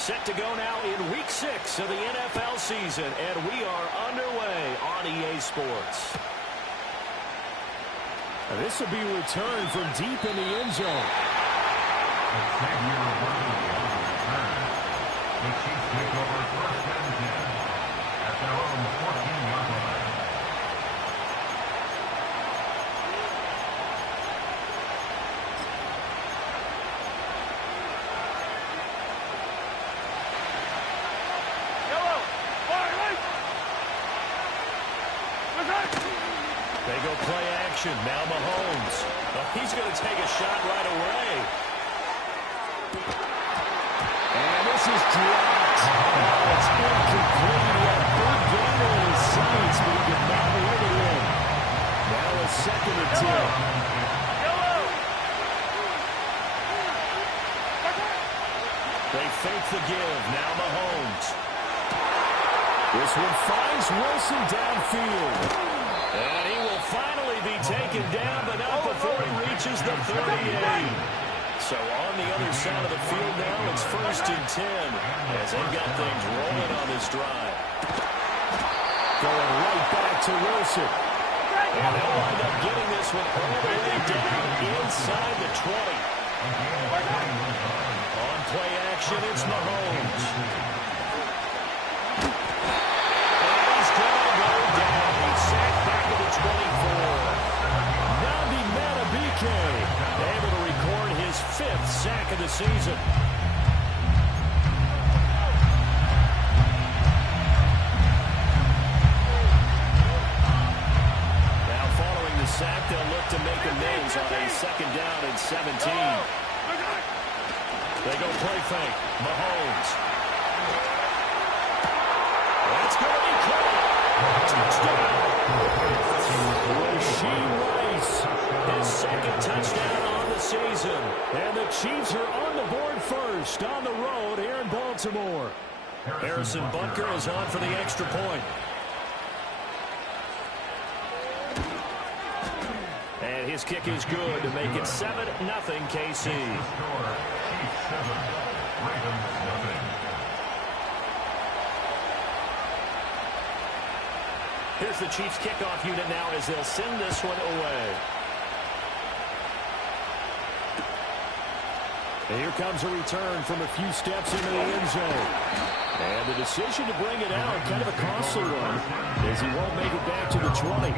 Set to go now in Week 6 of the NFL season, and we are underway on EA Sports. This will be returned from deep in the end zone. The Chiefs take over first and 10 at their own 14-yard line. They go play action. Now Mahomes. Oh, he's going to take a shot right away. And this is dropped. Oh, it's incomplete. He had a big gain on his sights, but he did not let it in. Now a second and 10. They fake the give. Now Mahomes. This one finds Wilson downfield. And he will finally be taken down, but not before he reaches the 38. So on the other side of the field now, it's first and 10 as they've got things rolling on this drive. Going right back to Wilson. And they'll wind up getting this one all the way down inside the 20. On play action, it's Mahomes. And he's going to go down. He's sacked back at the 24. Nnamdi Madubuike Able to record his 5th sack of the season. Now following the sack, they'll look to make amends on a second down and 17. They go play fake. Mahomes. That's going to be caught. Touchdown. Rashee Rice. His second touchdown on the season. And the Chiefs are on the board first on the road here in Baltimore. Harrison Butker is on for the extra point. And his kick is good to make it 7-0 KC. Here's the Chiefs kickoff unit now as they'll send this one away. And here comes a return from a few steps into the end zone. And the decision to bring it out, kind of a costly one, as he won't make it back to the 20.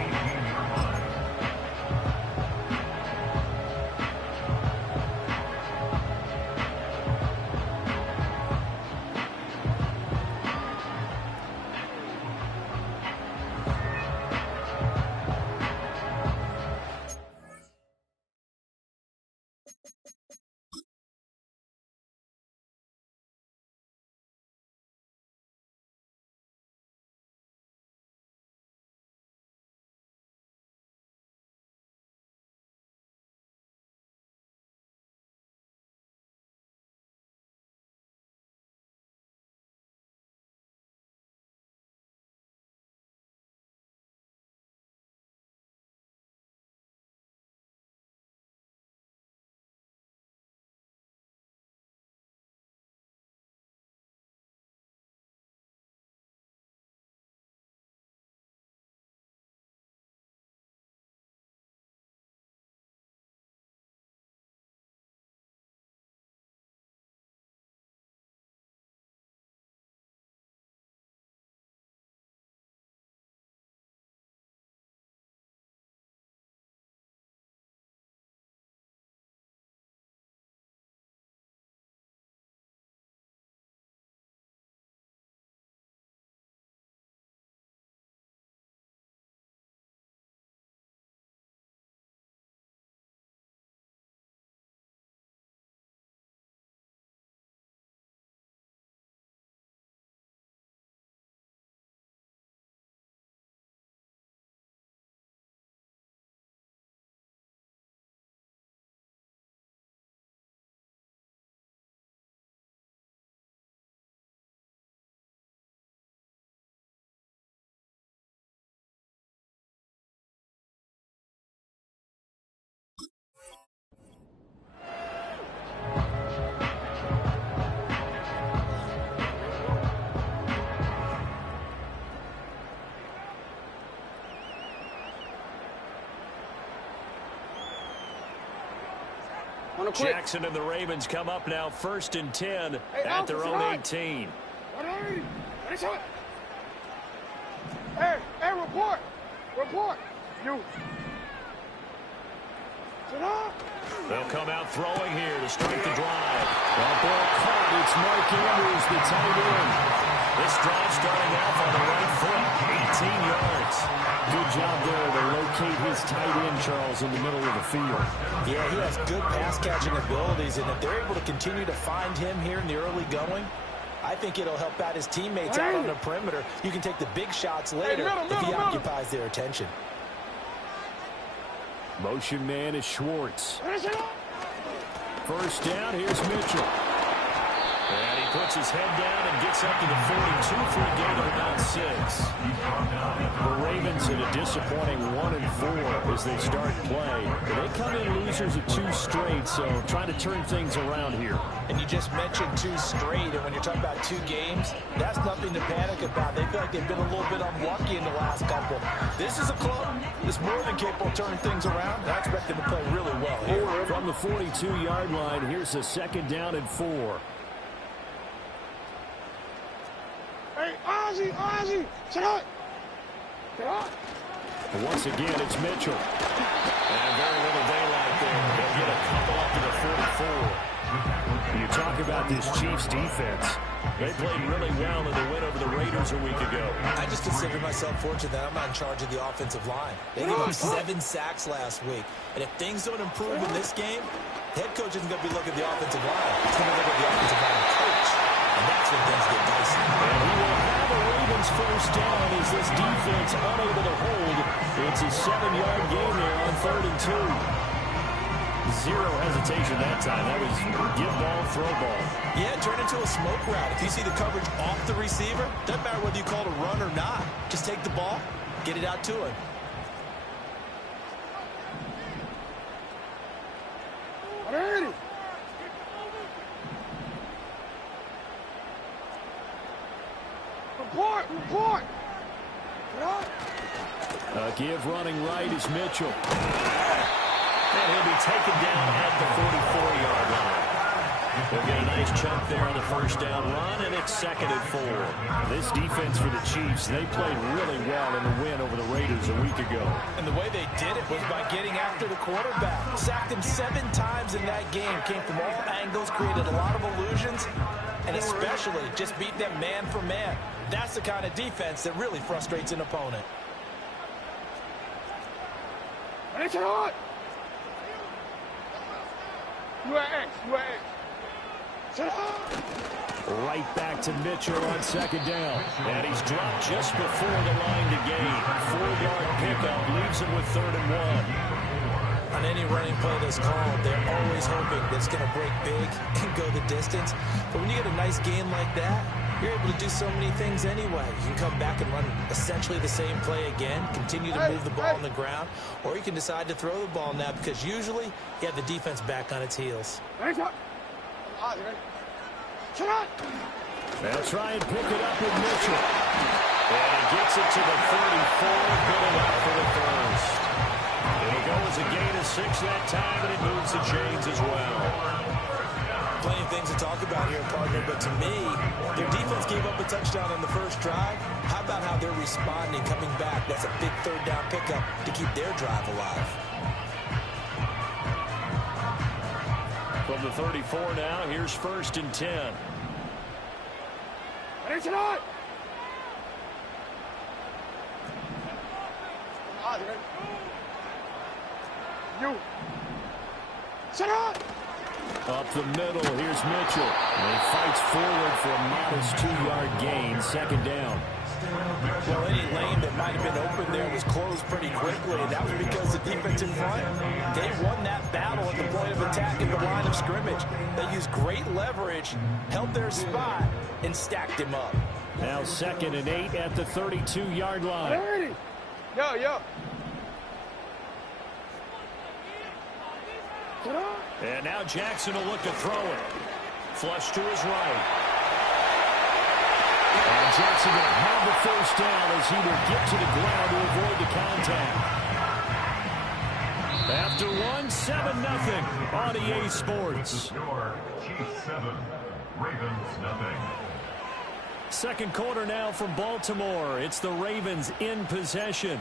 Jackson and the Ravens come up now 1st and 10 at their own 18. Hey, report. You. They'll come out throwing here to start the drive. That ball caught. It's Mark Andrews, the tight end. This drive starting off on the right foot, 18 yards. Good job there to locate his tight end, Charles, in the middle of the field. Yeah, he has good pass-catching abilities, and if they're able to continue to find him here in the early going, I think it'll help out his teammates out on the perimeter. You can take the big shots later if he occupies their attention. Motion man is Schwartz. First down, here's Mitchell. And he puts his head down and gets up to the 42 for a gain of about 6. The Ravens in a disappointing 1-4 as they start play. They come in losers of 2 straight, so trying to turn things around here. And you just mentioned 2 straight, and when you're talking about 2 games, that's nothing to panic about. They feel like they've been a little bit unlucky in the last couple. This is a club that's more than capable of turning things around, and I expect them to play really well here. From the 42-yard line, here's a 2nd down and 4. Hey, Ozzie, sit up. Once again, it's Mitchell. And very little daylight there. They'll get a couple up to the 44. You talk about this Chiefs defense. They played really well in the win over the Raiders a week ago. I just consider myself fortunate that I'm not in charge of the offensive line. They gave up 7 sacks last week. And if things don't improve in this game, head coach isn't going to be looking at the offensive line. He's going to look at the offensive line coach. And that's when things get dicey. And we will have a Ravens first down as this defense unable to hold. It's a 7-yard gain there on 3rd and 2. Zero hesitation that time. That was give ball, throw ball. Yeah, turn into a smoke route. If you see the coverage off the receiver, doesn't matter whether you call it a run or not. Just take the ball, get it out to him. Ready. Report. Give running right is Mitchell. And he'll be taken down at the 44-yard line. They'll get a nice chunk there on the first down run, and it's 2nd and 4. This defense for the Chiefs, they played really well in the win over the Raiders a week ago. And the way they did it was by getting after the quarterback. Sacked him 7 times in that game. Came from all angles, created a lot of illusions, and especially just beat them man for man. That's the kind of defense that really frustrates an opponent. It's hot. You are X. Sit up. Right back to Mitchell on 2nd down. And he's dropped just before the line to gain. 4-yard pickup leaves him with 3rd and 1. On any running play that's called, they're always hoping that it's going to break big and go the distance. But when you get a nice gain like that, you're able to do so many things anyway. You can come back and run essentially the same play again, continue to move the ball on the ground, or you can decide to throw the ball now because usually you have the defense back on its heels. They'll try and pick it up with Mitchell. And he gets it to the 34, good enough for the first. It'll go as a gain of 6 that time, and it moves the chains as well. Plenty of things to talk about here, partner, but to me, their defense gave up a touchdown on the first drive. How about how they're responding, coming back? That's a big 3rd down pickup to keep their drive alive. From the 34 now, here's 1st and 10. It's hot. You. Sit up. Up the middle, here's Mitchell. And he fights forward for a modest 2-yard gain, 2nd down. Well, any lane that might have been open there was closed pretty quickly, and that was because the defense in front, they won that battle at the point of attack in the line of scrimmage. They used great leverage, held their spot, and stacked him up. Now 2nd and 8 at the 32-yard line. Ready. Yo. And now Jackson will look to throw it. Flush to his right. And Jackson going to have the first down as he will get to the ground to avoid the contact. After one, 7-0 on EA Sports. Score, Chiefs 7, Ravens nothing. Second quarter now from Baltimore. It's the Ravens in possession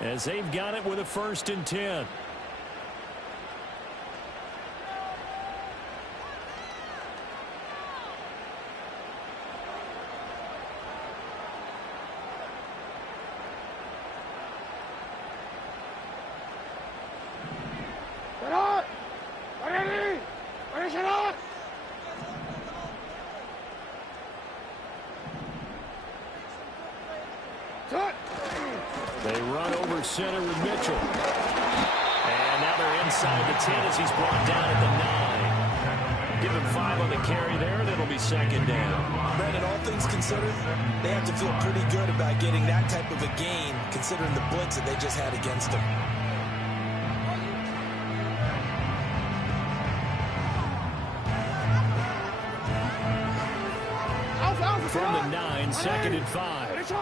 as they've got it with a 1st and 10. They run over center with Mitchell. And now they're inside the 10 as he's brought down at the 9. Give him 5 on the carry there, and it'll be 2nd down. Brandon, all things considered, they have to feel pretty good about getting that type of a gain, considering the blitz that they just had against them. From the 9, 2nd and 5.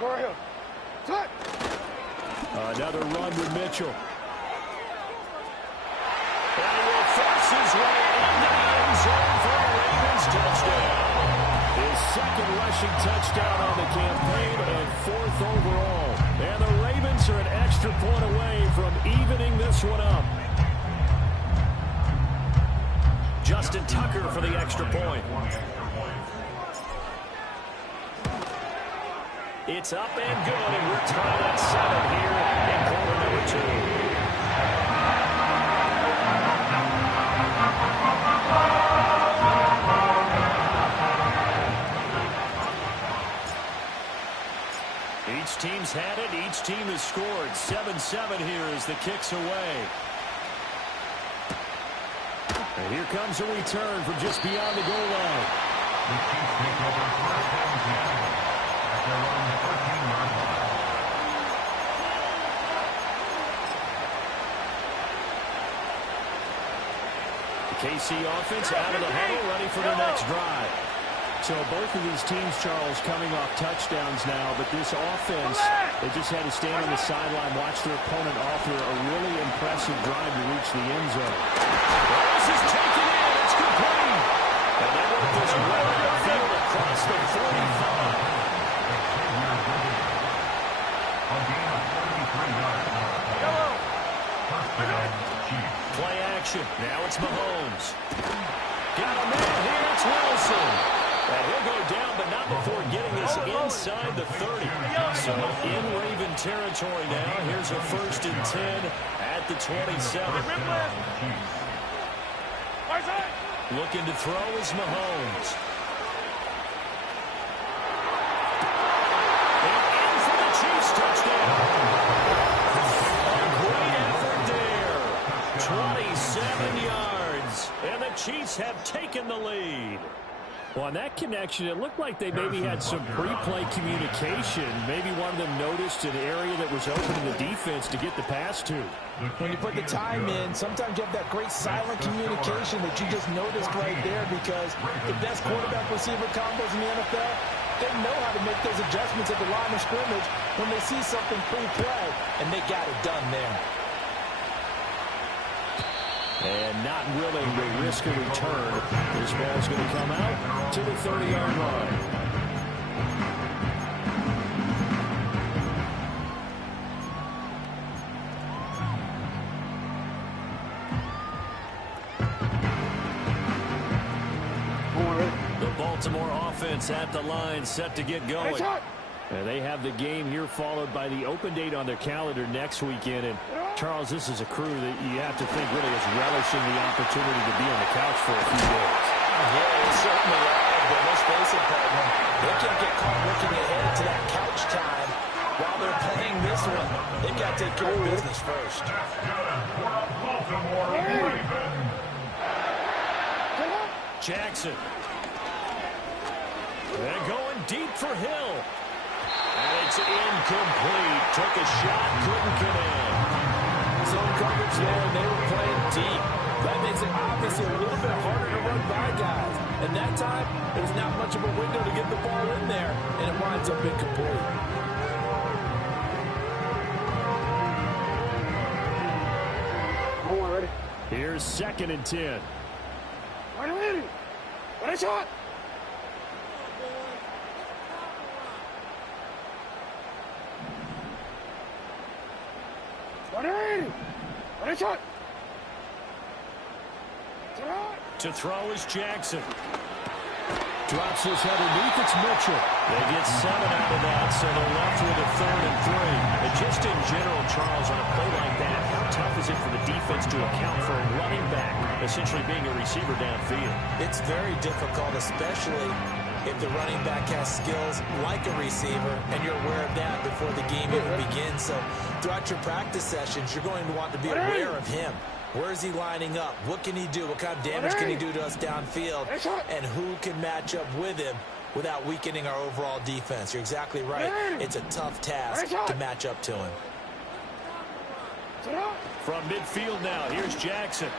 Go right here. Touch. Another run with Mitchell. And he will force his way into the end zone for a Ravens touchdown. His 2nd rushing touchdown on the campaign and 4th overall. And the Ravens are an extra point away from evening this one up. Justin Tucker for the extra point. It's up and good, and we're tied at 7 here in quarter number 2. Each team's had it. Each team has scored. 7-7 here as the kick's away. And here comes a return from just beyond the goal line. The Chiefs take over 1st and 10 at their own 13-yard line. The KC offense out of the huddle, ready for their next drive. So both of these teams, Charles, coming off touchdowns now, but this offense, they just had to stand on the sideline, watch their opponent offer a really impressive drive to reach the end zone. This is taken in. It's complete. And they work this right on the field across the 45. A gain of 43 yards. First down, Chiefs. Play action. Now it's Mahomes. Got a man here. It's Wilson. And he'll go down, but not before getting this inside the 30. So in Raven territory now. Here's a 1st and 10 at the 27. Looking to throw is Mahomes. And in for the Chiefs touchdown. A great effort there. 27 yards. And the Chiefs have taken the lead. Well, on that connection, it looked like they maybe had some pre-play communication. Maybe one of them noticed an area that was open in the defense to get the pass to. When you put the time in, sometimes you have that great silent communication that you just noticed right there, because the best quarterback-receiver combos in the NFL, they know how to make those adjustments at the line of scrimmage when they see something pre-play, and they got it done there. And not willing to risk a return. This ball's going to come out to the 30-yard line. The Baltimore offense at the line, set to get going. And they have the game here followed by the open date on their calendar next weekend. And Charles, this is a crew that you have to think really is relishing the opportunity to be on the couch for a few days. Yeah, they certainly are, but let's face it, partner, they can't get caught looking ahead to that couch time while they're playing this one. They've got to take care of business first. Baltimore Ravens. Jackson. And going deep for Hill. And it's incomplete. Took a shot, couldn't get in. Zone coverage there, and they were playing deep. That makes it obviously a little bit harder to run by guys. And And that time, there's not much of a window to get the ball in there, and it winds up incomplete. Ready? Here's 2nd and 10. Ready? Ready, shot! Ready? Ready, shot! To throw is Jackson. Drops this underneath. It's Mitchell. They get 7 out of that, so they're left with a 3rd and 3. And just in general, Charles, on a play like that, how tough is it for the defense to account for a running back essentially being a receiver downfield? It's very difficult, especially if the running back has skills like a receiver, and you're aware of that before the game even begins. So throughout your practice sessions, you're going to want to be aware of him. Where is he lining up? What can he do? What kind of damage can he do to us downfield? And who can match up with him without weakening our overall defense? You're exactly right. It's a tough task to match up to him. From midfield now, here's Jackson.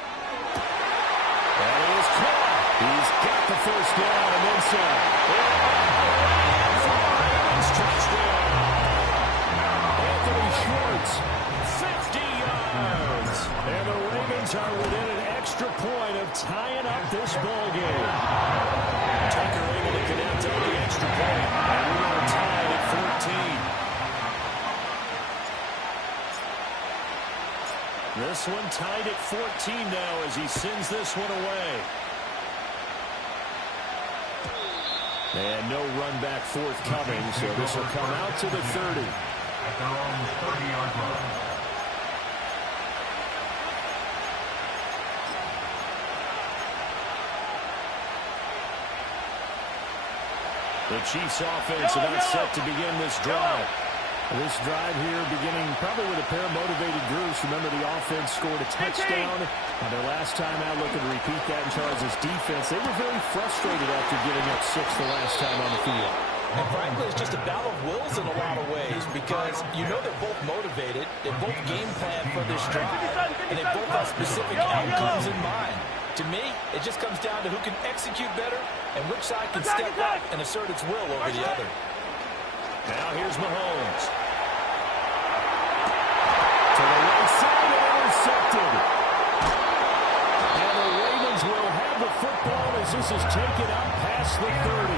That is caught. He's got the first down and then some. Touchdown. Anthony Schwartz, 50 yards. And the Ravens are within an extra point of tying up this ball game. Tucker able to connect on the extra point. And we are tied at 14. This one tied at 14 now as he sends this one away. And no run back forthcoming, so this will come out to the 30. At their own 30-yard line. The Chiefs offense about set to begin this drive. This drive here beginning probably with a pair of motivated groups. Remember, the offense scored a touchdown. Their last time out, looking to repeat that in Charles' defense. They were very frustrated after giving up 6 the last time on the field. And frankly, it's just a battle of wills in a lot of ways because you know they're both motivated. They both game plan for this drive, and they both have specific outcomes in mind. To me, it just comes down to who can execute better and which side can step up and assert its will over the other. Now here's Mahomes. To the right side and intercepted. And the Ravens will have the football as this is taken up past the 30.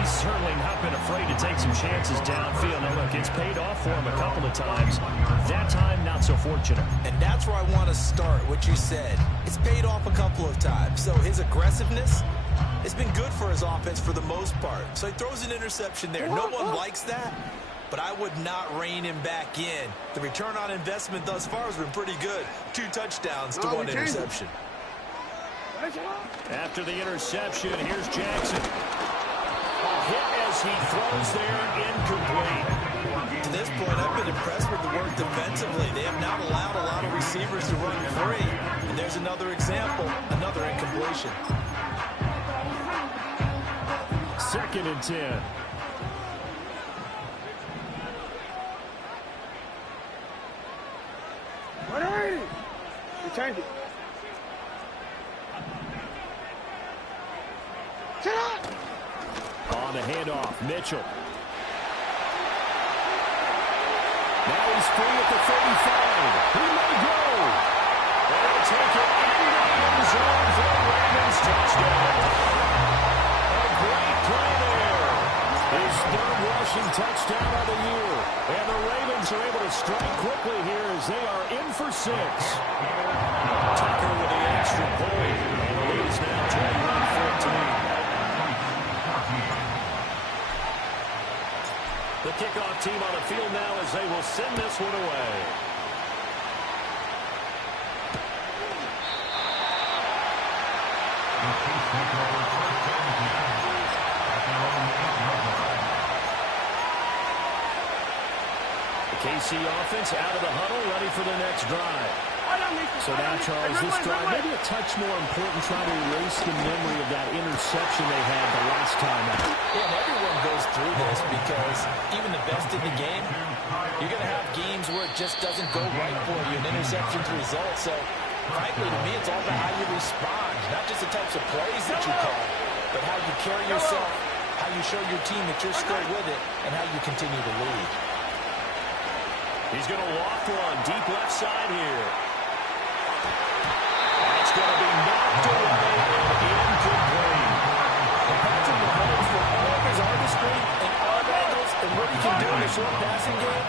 He's certainly not been afraid to take some chances downfield. Now, look, it's paid off for him a couple of times. That time, not so fortunate. And that's where I want to start, what you said. It's paid off a couple of times. So his aggressiveness has been good for his offense for the most part. So he throws an interception there. No one likes that, but I would not rein him back in. The return on investment thus far has been pretty good. 2 touchdowns to 1 interception. After the interception, here's Jackson. Hit as he throws there, incomplete. To this point, I've been impressed with the work defensively. They have not allowed a lot of receivers to run free. And there's another example, another incompletion. 2nd and 10. Ready? You change it. Sit up! On the handoff, Mitchell. Now he's free at the 35. He may go. They'll take it into the end zone for the Ravens touchdown. A great play there. His 3rd rushing touchdown of the year. And the Ravens are able to strike quickly here as they are in for 6. Tucker with the extra point. And the lead is now 21-14. The kickoff team on the field now as they will send this one away. The Chiefs take over 1st and 10 at their own 8-yard line. The KC offense out of the huddle, ready for the next drive. So now, Charles, this drive maybe a touch more important, trying to erase the memory of that interception they had the last time out. Yeah, and everyone goes through this because even the best in the game, you're going to have games where it just doesn't go right for you, and interceptions result. So, frankly, to me, it's all about how you respond, not just the types of plays that you call. but how you carry yourself, how you show your team that you're still with it, and how you continue to lead. He's going to loft one deep left side here. That's going to be knocked away and incomplete. Patrick Mahomes, for all of his artistry and arm angles and what he can do in the short passing game,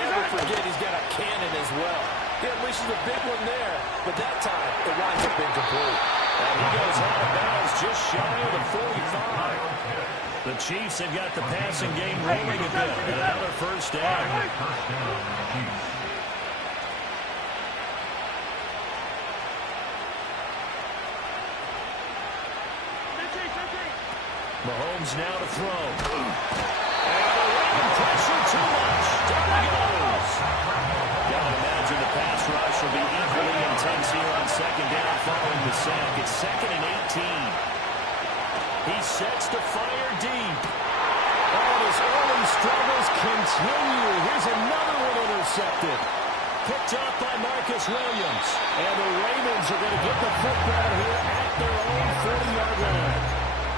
never forget he's got a cannon as well. He unleashes a big one there, but that time it winds up incomplete. And he goes out of bounds just shy of the 45. The Chiefs have got the passing game rolling a bit. Another first down. Mahomes now to throw. And the Raven pressure too much. Down he goes. Gotta imagine the pass rush will be equally intense here on second down following the sack. It's 2nd and 18. He sets to fire deep. And his early struggles continue. Here's another one intercepted. Picked up by Marcus Williams. And the Ravens are going to get the football here at their own 40-yard line.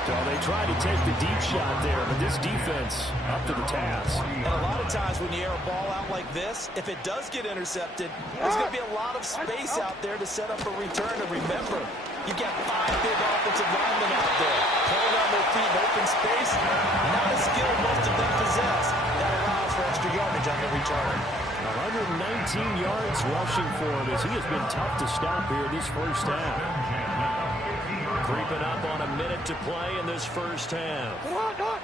So they tried to take the deep shot there, but this defense up to the task. And a lot of times when you air a ball out like this, if it does get intercepted, there's going to be a lot of space out there to set up a return. And remember, you've got 5 big offensive linemen out there pulling on their feet in open space. Not a skill most of them possess. That allows for extra yardage on the return. 119 yards rushing for him as he has been tough to stop here this first half. Creeping up on a minute to play in this first half. Come on, Doc.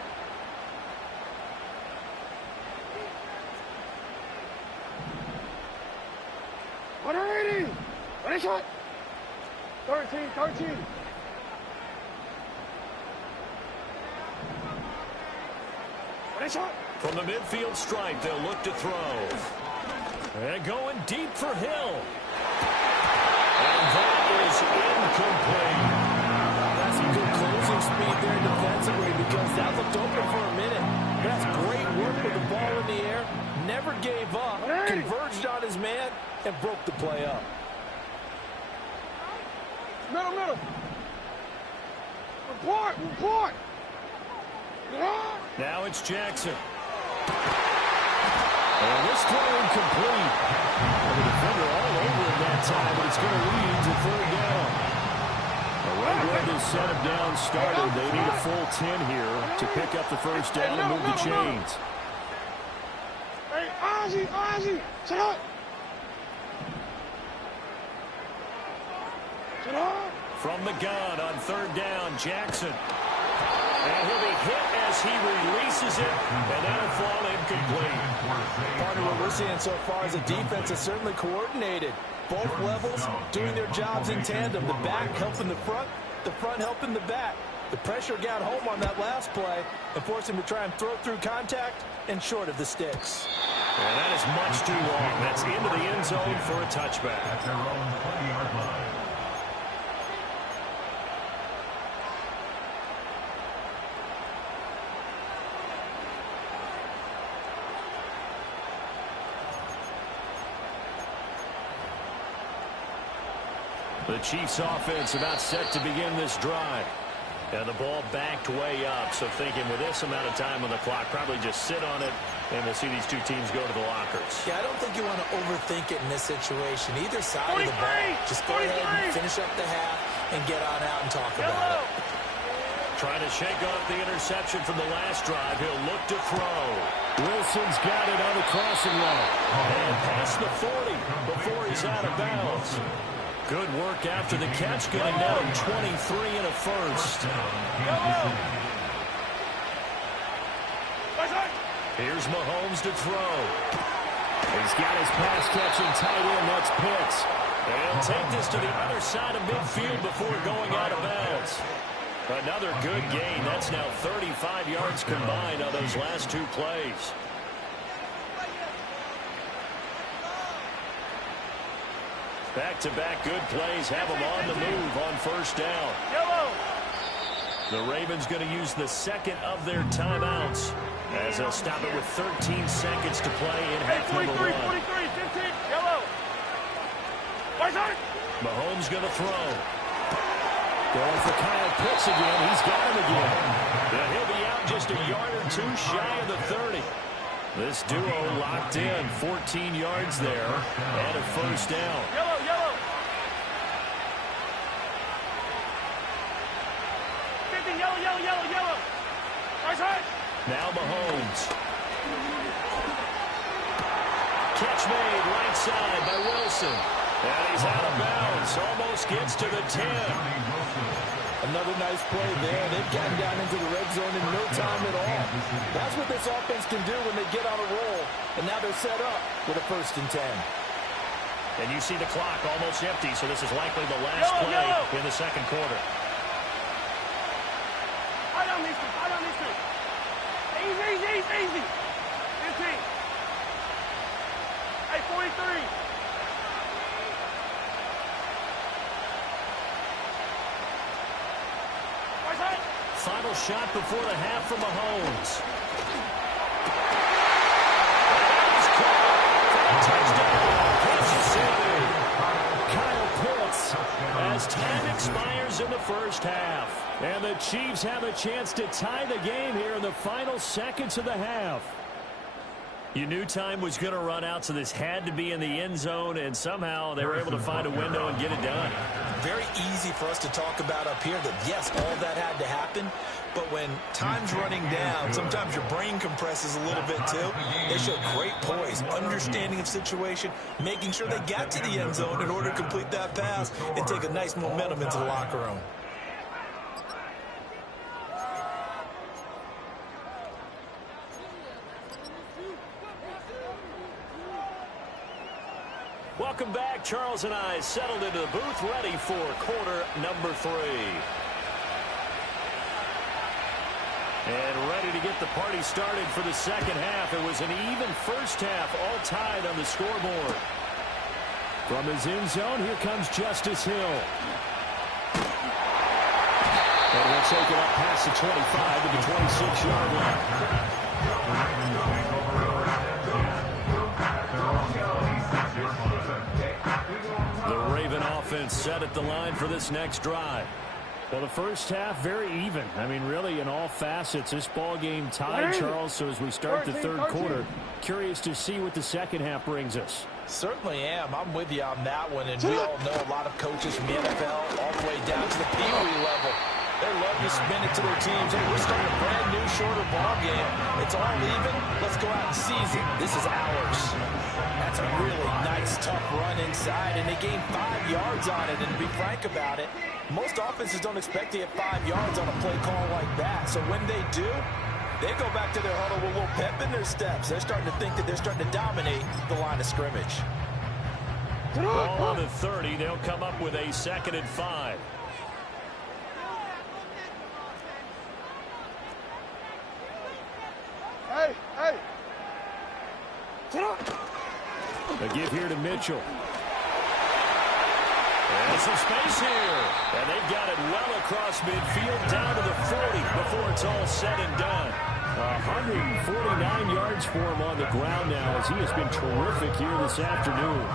Ready, shot. 13. Ready, shot. From the midfield stripe, they'll look to throw. And going deep for Hill. And that is incomplete. That's some good closing speed there defensively because that looked open for a minute. That's great work with the ball in the air. Never gave up. Converged on his man and broke the play up. Middle. Report. Yeah. Now it's Jackson. And this throw incomplete. And the defender all over him that time, but it's going to lead to 3rd down. Right where this setup down started, they need a full 10 here to pick up the first down and move the chains. Hey, Ozzy, sit up. From the gun on 3rd down, Jackson. And he'll be hit as he releases it, and that'll fall incomplete. Part of what we're seeing so far as a defense is certainly coordinated. Both levels doing their jobs in tandem. The back helping the front helping the back. The pressure got home on that last play and forced him to try and throw through contact and short of the sticks. And that is much too long. That's into the end zone for a touchback. At their own 20-yard line. The Chiefs offense about set to begin this drive. And the ball backed way up. So thinking with this amount of time on the clock, probably just sit on it, and we'll see these two teams go to the lockers. Yeah, I don't think you want to overthink it in this situation. Either side of the ball. Just go ahead and finish up the half and get on out and talk about it. Trying to shake off the interception from the last drive. He'll look to throw. Wilson's got it on the crossing line. And past the 40 before he's out of bounds. Good work after the catch, getting down 23 and a first. Here's Mahomes to throw. He's got his pass catching tight end. That's Pitts. And he'll take this to the other side of midfield before going out of bounds. Another good gain. That's now 35 yards combined on those last 2 plays. Back-to-back good plays have them on the move on first down. The Ravens going to use the second of their timeouts as they'll stop it with 13 seconds to play in half number 1. 15, yellow. Mahomes going to throw. Going for Kyle Pitts again. He's got him again. And he'll be out just a yard or two shy of the 30. This duo locked in. 14 yards there and a first down. Yellow, yellow. 50, yellow, yellow, yellow, yellow. Right side. Now Mahomes. Catch made right side by Wilson. And he's out of bounds. Almost gets to the 10. Another nice play there. They've gotten down into the red zone in no time at all. That's what this offense can do when they get on a roll. And now they're set up with a 1st and 10. And you see the clock almost empty, so this is likely the last play in the second quarter. I don't miss it. I don't miss it. Easy, easy, easy. 15. Hey, 43. Final shot before the half from Mahomes. Touchdown, Kansas City. Kyle Pitts as time expires in the first half. And the Chiefs have a chance to tie the game here in the final seconds of the half. You knew time was going to run out, so this had to be in the end zone, and somehow they were able to find a window and get it done. Very easy for us to talk about up here that, yes, all that had to happen, but when time's running down, sometimes your brain compresses a little bit too. They showed great poise, understanding of situation, making sure they got to the end zone in order to complete that pass and take a nice momentum into the locker room. Welcome back. Charles and I settled into the booth, ready for quarter number 3. And ready to get the party started for the second half. It was an even first half, all tied on the scoreboard. From his end zone, here comes Justice Hill. And we'll take it up past the 25 to the 26-yard line. The Raven offense set at the line for this next drive. Well, the first half, very even. I mean, really, in all facets, this ball game tied, Charles. So as we start the third quarter, curious to see what the second half brings us. Certainly am. I'm with you on that one. And we all know a lot of coaches from the NFL all the way down to the Pee Wee level. They love to spin it to their teams. Hey, we're starting a brand new, shorter ball game. It's all even. Let's go out and seize it. This is ours. That's a really nice, tough run inside, and they gained 5 yards on it. And to be frank about it, most offenses don't expect to get 5 yards on a play call like that. So when they do, they go back to their huddle with a little pep in their steps. They're starting to think that they're starting to dominate the line of scrimmage. Ball on the 30. They'll come up with a 2nd and 5. Hey, hey. A give here to Mitchell. And some space here. And they've got it well across midfield down to the 40 before it's all said and done. 149 yards for him on the ground now as he has been terrific here this afternoon.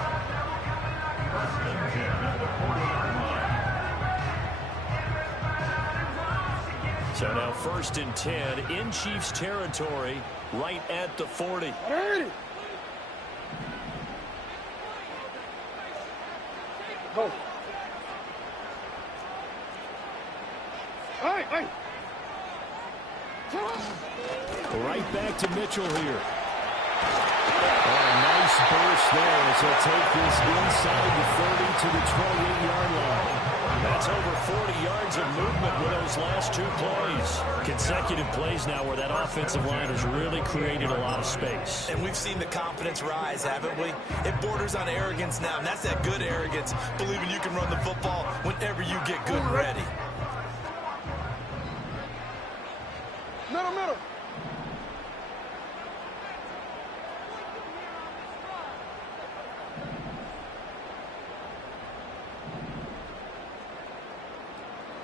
So now 1st and 10 in Chiefs territory right at the 40. Go. Hey, hey. Right back to Mitchell here. Oh, a nice burst there as he'll take this inside the 30 to the 28-yard line. That's over 40 yards of movement with those last 2 plays. Consecutive plays now where that offensive line has really created a lot of space. And we've seen the confidence rise, haven't we? It borders on arrogance now, and that's that good arrogance, believing you can run the football whenever you get good and ready. Middle, middle.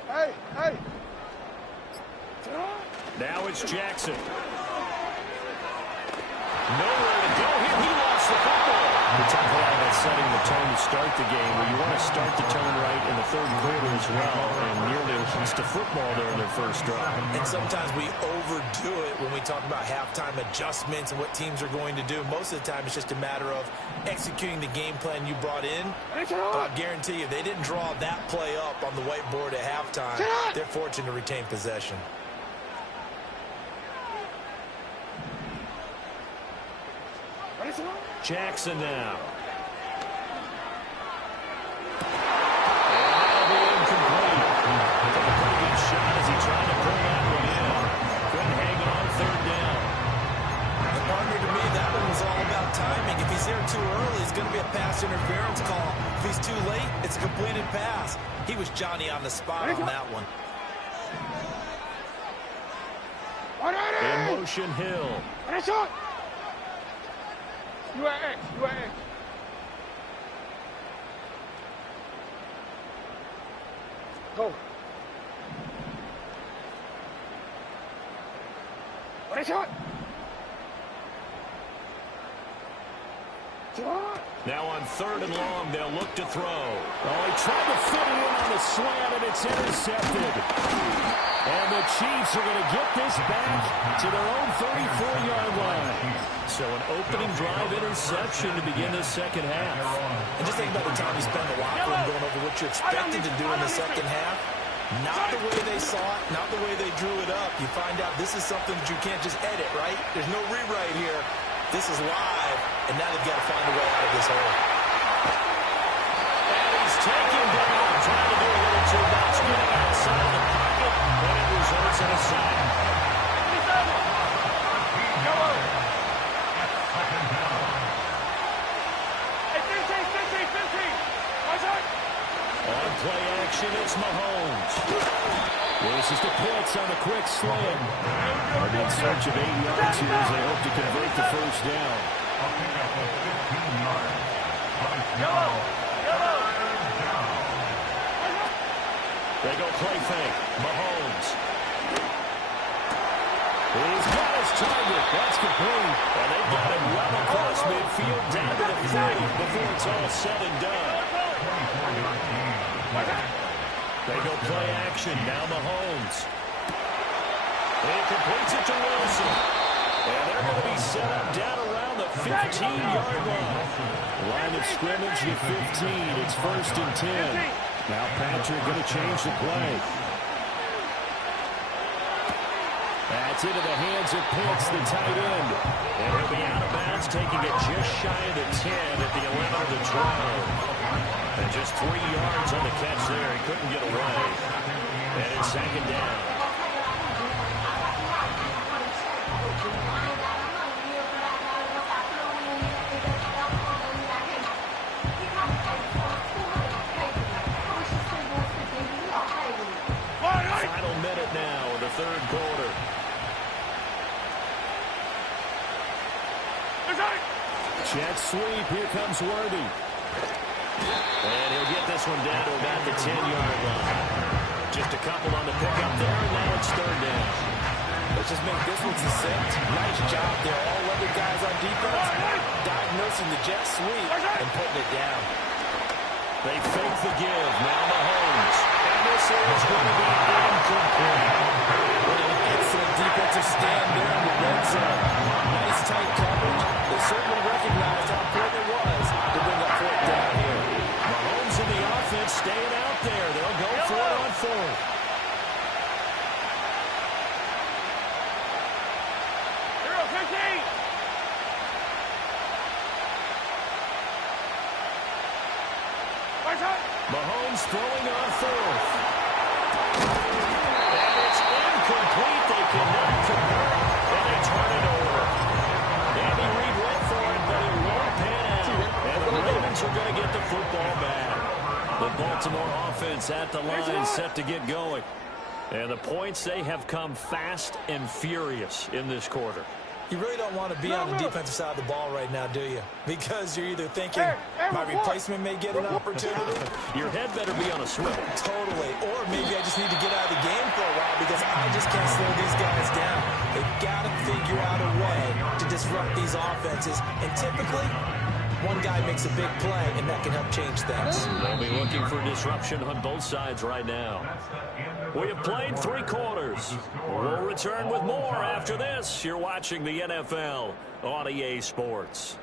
Hey, hey. Now it's Jackson. Nowhere to go here. He lost the football. We talk about that setting the tone to start the game, well, you want to start the tone right in the third quarter as well, and nearly lost to football there in their first drive. And sometimes we overdo it when we talk about halftime adjustments and what teams are going to do. Most of the time, it's just a matter of executing the game plan you brought in. But I guarantee you, they didn't draw that play up on the whiteboard at halftime. They're fortunate to retain possession. Jackson now. Timing. If he's there too early, it's going to be a pass interference call. If he's too late, it's a completed pass. He was Johnny on the spot on that one. In motion, Hill. You are X. You are X. Go. What a shot! Now on 3rd and long, they'll look to throw. Oh, he tried to fit it in on the slant, and it's intercepted. And the Chiefs are going to get this back to their own 34-yard line. So an opening drive interception to begin the second half. And just think about the time you spend in the locker room going over what you expected to do in the second half. Not the way they saw it, not the way they drew it up. You find out this is something that you can't just edit, right? There's no rewrite here. This is live, and now they've got to find a way out of this hole. And he's taken down, trying to do a little too much, getting outside the pocket, and it results in a sack. On play action, it's Mahomes. This is the Pitts on the quick slam. They're in search of 8 yards here as they hope to convert the first down. They go play fake. Mahomes. He's got his target. That's complete. And they've got him well across midfield down to the 30 before it's all said and done. They go play action. Now Mahomes. He completes it to Wilson. And they're going to be set up down around the 15-yard line. Line of scrimmage to 15. It's 1st and 10. Now Patrick going to change the play. That's into the hands of Pitts, the tight end. And he'll be out of bounds, taking it just shy of the 10 at the 11 of the 12. And just 3 yards on the catch there. He couldn't get away. And it's 2nd down. Final minute now of the 3rd quarter. Jet sweep. Here comes Worthy. And he'll get this one down to about the 10-yard line. Just a couple on the pickup there, and now it's 3rd down. Let's just make this one succinct. Nice job there. All 11 guys on defense diagnosing the jet sweep and putting it down. They fake the give. Now Mahomes. And this is going to be incomplete. What an excellent defensive stand there in the red zone. Nice tight coverage. They certainly recognized how important it was to bring that 4th down here. Mahomes in the offense staying out there. They'll go for it on 4th. Mahomes throwing on 4th. And it's incomplete. They cannot convert, and they turn it over. Andy Reid went for it, but it won't pan out. And the Ravens are going to get the football back. The Baltimore offense at the line, set to get going. And the points, they have come fast and furious in this quarter. You really don't want to be on the defensive side of the ball right now, do you? Because you're either thinking, my replacement may get an opportunity. Your head better be on a swivel. Totally. Or maybe I just need to get out of the game for a while because I just can't slow these guys down. They've got to figure out a way to disrupt these offenses. And typically, one guy makes a big play, and that can help change things. They'll be looking for disruption on both sides right now. We have played 3 quarters. We'll return with more after this. You're watching the NFL on EA Sports.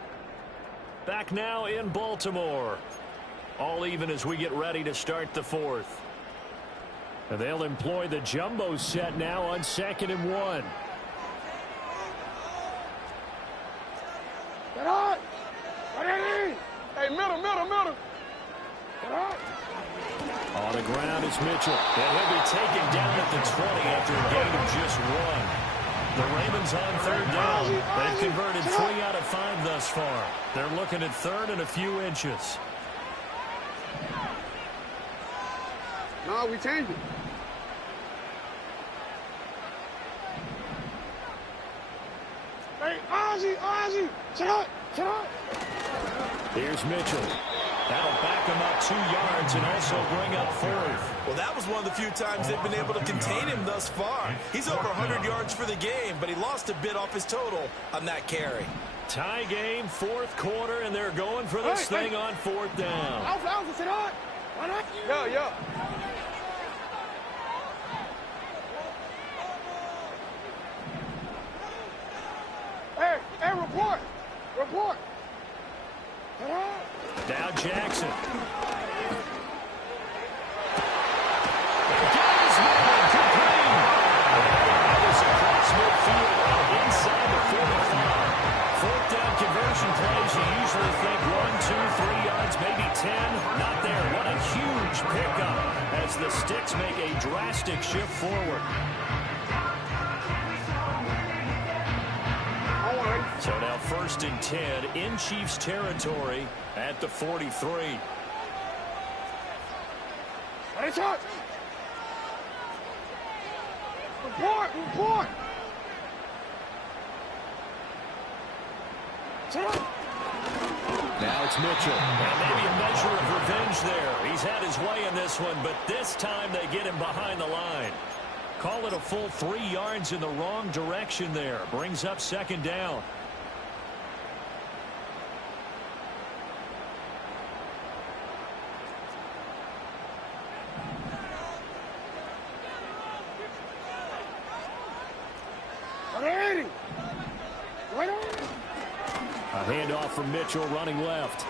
Back now in Baltimore. All even as we get ready to start the 4th. And they'll employ the jumbo set now on 2nd and 1. Get on! Ready? Hey, middle. Get on! On the ground is Mitchell. And he'll be taken down at the 20 after a gain of just 1. The Ravens on 3rd down. They've converted 3 out of 5 thus far. They're looking at 3rd and a few inches. No, we changed it. Hey, Ozzy, sit up. Here's Mitchell. That'll back him up 2 yards and also bring up 4th. Well, that was one of the few times they've been able to contain him thus far. He's over 100 yards for the game, but he lost a bit off his total on that carry. Tie game, 4th quarter, and they're going for this thing on 4th down. Alpha, sit on. Yeah. Hey, report. Now Jackson. Across midfield inside the 45. 4th down conversion plays, you usually think 1, 2, 3 yards, maybe 10. Not there. What a huge pickup as the Sticks make a drastic shift forward. So now 1st and 10 in Chiefs territory at the 43. Report. Now it's Mitchell. And maybe a measure of revenge there. He's had his way in this one, but this time they get him behind the line. Call it a full 3 yards in the wrong direction there. Brings up 2nd down. A handoff from Mitchell running left.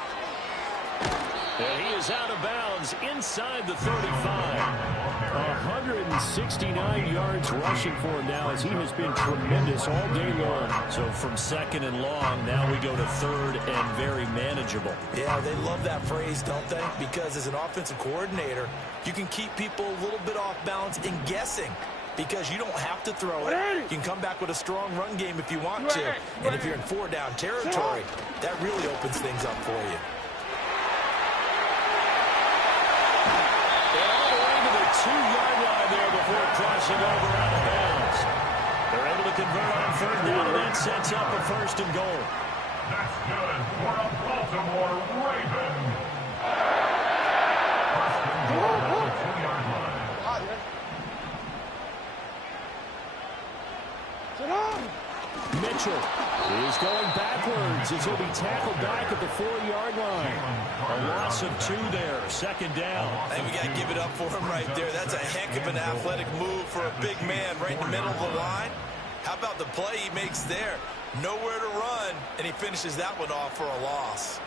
And he is out of bounds inside the 35. 169 yards rushing for him now as he has been tremendous all day long. So from 2nd and long, now we go to 3rd and very manageable. Yeah, they love that phrase, don't they? Because as an offensive coordinator, you can keep people a little bit off balance and guessing. Because you don't have to throw it. You can come back with a strong run game if you want to. And if you're in 4-down territory, that really opens things up for you. All the way to the 2-yard line there before crossing over out of bounds. They're able to convert on 3rd down, and that sets up a 1st and goal. That's good for a Baltimore Raven. 1st and goal at the 2-yard line. Mitchell is going backwards as he'll be tackled back at the 4-yard line. A loss of 2 there, 2nd down. Hey, we got to give it up for him right there. That's a heck of an athletic move for a big man right in the middle of the line. How about the play he makes there? Nowhere to run, and he finishes that one off for a loss.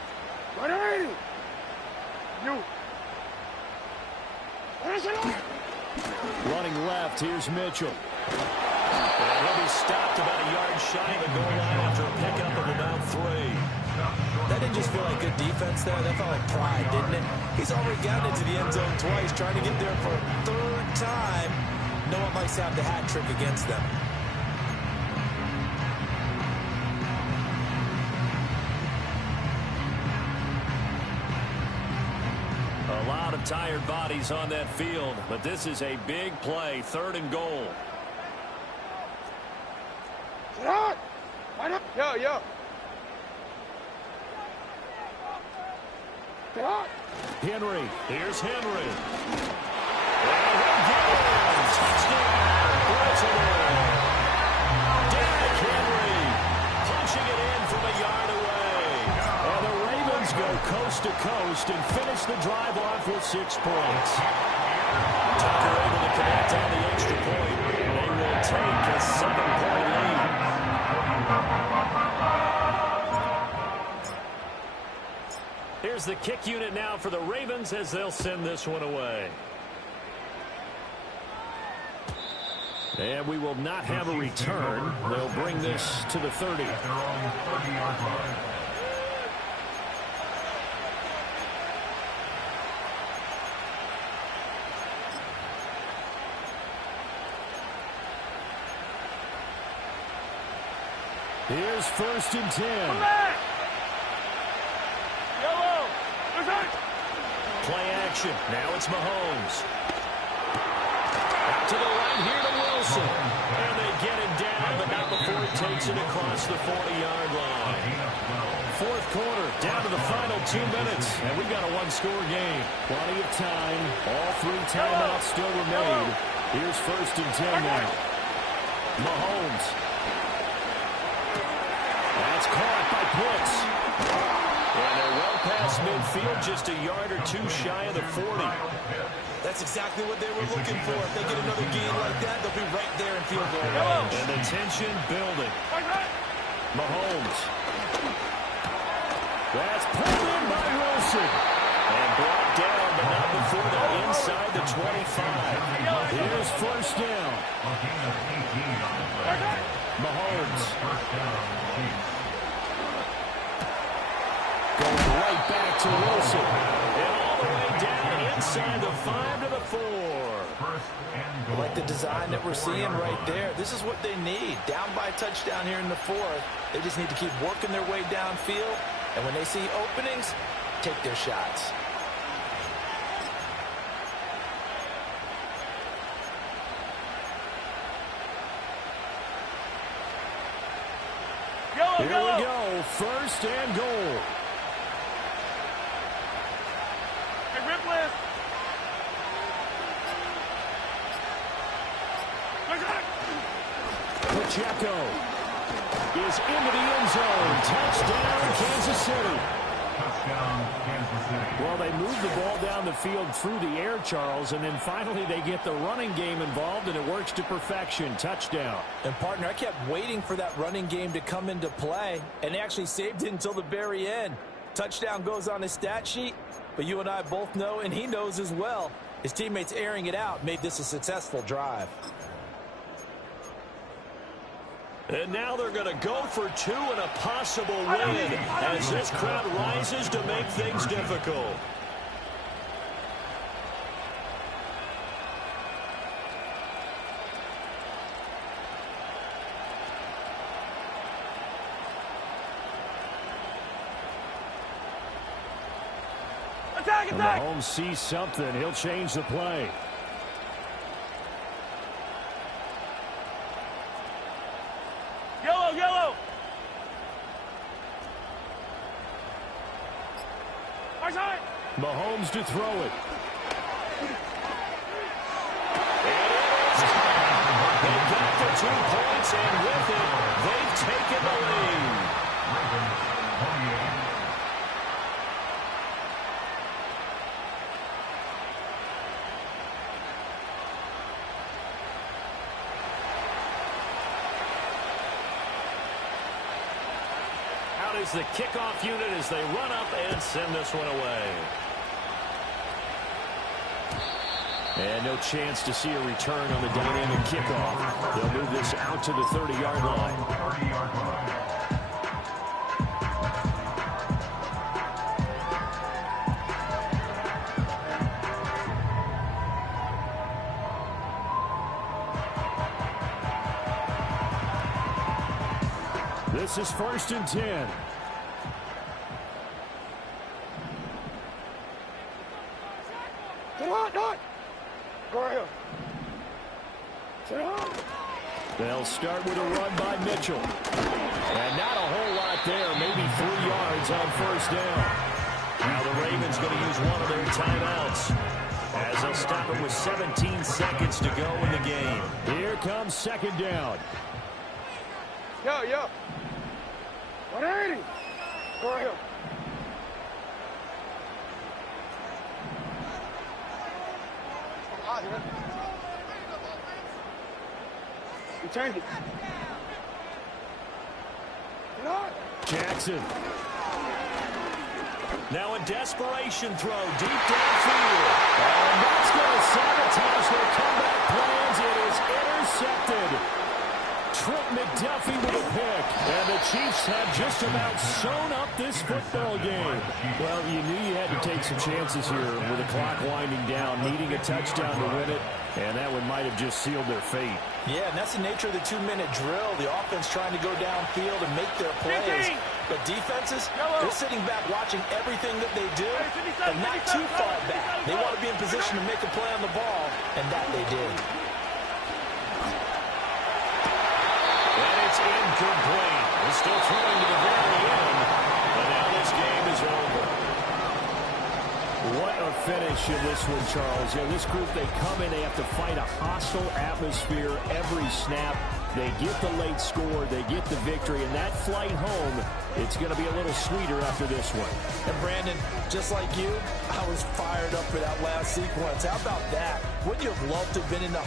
Running left, here's Mitchell. And he'll be stopped about a yard shy of the goal line after a pickup of about 3. That didn't just feel like good defense there. That felt like pride, didn't it? He's already gotten into the end zone twice, trying to get there for a 3rd time. No one likes to have the hat trick against them. A lot of tired bodies on that field, but this is a big play, 3rd and goal. Yeah. Henry. Here's Henry. And again, touchdown, Baltimore. Derrick Henry punching it in from a yard away. And the Ravens coast and finish the drive off with 6 points. Tucker able to connect on the extra point. They will take a 7-point lead. Here's the kick unit now for the Ravens as they'll send this one away. And we will not have a return. They'll bring this to the 30. At their own 30-yard line. Here's 1st and 10. Come back! Yellow! Return! Play action. Now it's Mahomes. Out to the right here to Wilson. And they get it down, but not before he takes it across the 40-yard line. 4th quarter, down to the final 2 minutes. And we got a one-score game. Plenty of time. All 3 timeouts still remain. Here's 1st and 10 now. Mahomes. That's caught by Pitts. And they're well past midfield, just a yard or 2 shy of the 40. That's exactly what they were looking for. If they get another gain like that, they'll be right there in field goal range. And the tension building. Mahomes. That's pulled in by Wilson. And brought down, but not before they're inside the 25. Here's 1st down. Mahomes. Going right back to Wilson. And all the way down inside the 5 to the 4. I like the design that we're seeing right there. This is what they need. Down by a touchdown here in the 4th. They just need to keep working their way downfield. And when they see openings, take their shots. Here we go. 1st and goal. Hey, rip list. Pacheco is into the end zone. Touchdown, Kansas City. Touchdown, Kansas City. Well, they move the ball down the field through the air, Charles, and then finally they get the running game involved, and it works to perfection. Touchdown. And, partner, I kept waiting for that running game to come into play, and they actually saved it until the very end. Touchdown goes on his stat sheet, but you and I both know, and he knows as well, his teammates airing it out made this a successful drive. And now they're going to go for 2 and a possible win as this crowd rises to make things difficult. Attack, attack! Mahomes sees something. He'll change the play. Yellow, yellow! Mahomes to throw it. They got the 2 points, and with it, they've taken the lead. Out is the kickoff unit as they run up and send this one away. And no chance to see a return on the dynamic kickoff. They'll move this out to the 30-yard line. 30-yard line. This is 1st and 10. Sit on, Dot! Go ahead. Sit on. They'll start with a run by Mitchell. And not a whole lot there, maybe 3 yards on 1st down. Now the Ravens going to use one of their timeouts as they'll stop it with 17 seconds to go in the game. Here comes 2nd down. Yo. 180. Go ahead. You turned it. Jackson. Now a desperation throw deep downfield. And that's going to sabotage their comeback plans. It is intercepted. Trent McDuffie with a pick. And the Chiefs have just about sewn up this football game. Well, you knew you had to take some chances here with the clock winding down, needing a touchdown to win it, and that one might have just sealed their fate. Yeah, and that's the nature of the 2-minute drill. The offense trying to go downfield and make their plays. But defenses, they're sitting back watching everything that they do and not too far back. They want to be in position to make a play on the ball, and that they did. And it's incomplete. They're still throwing to the very end, but now this game is over. What a finish in this one, Charles. Yeah, this group, they come in, they have to fight a hostile atmosphere every snap. They get the late score, they get the victory, and that flight home, it's going to be a little sweeter after this one. And Brandon, just like you, I was fired up for that last sequence. How about that? Wouldn't you have loved to have been in the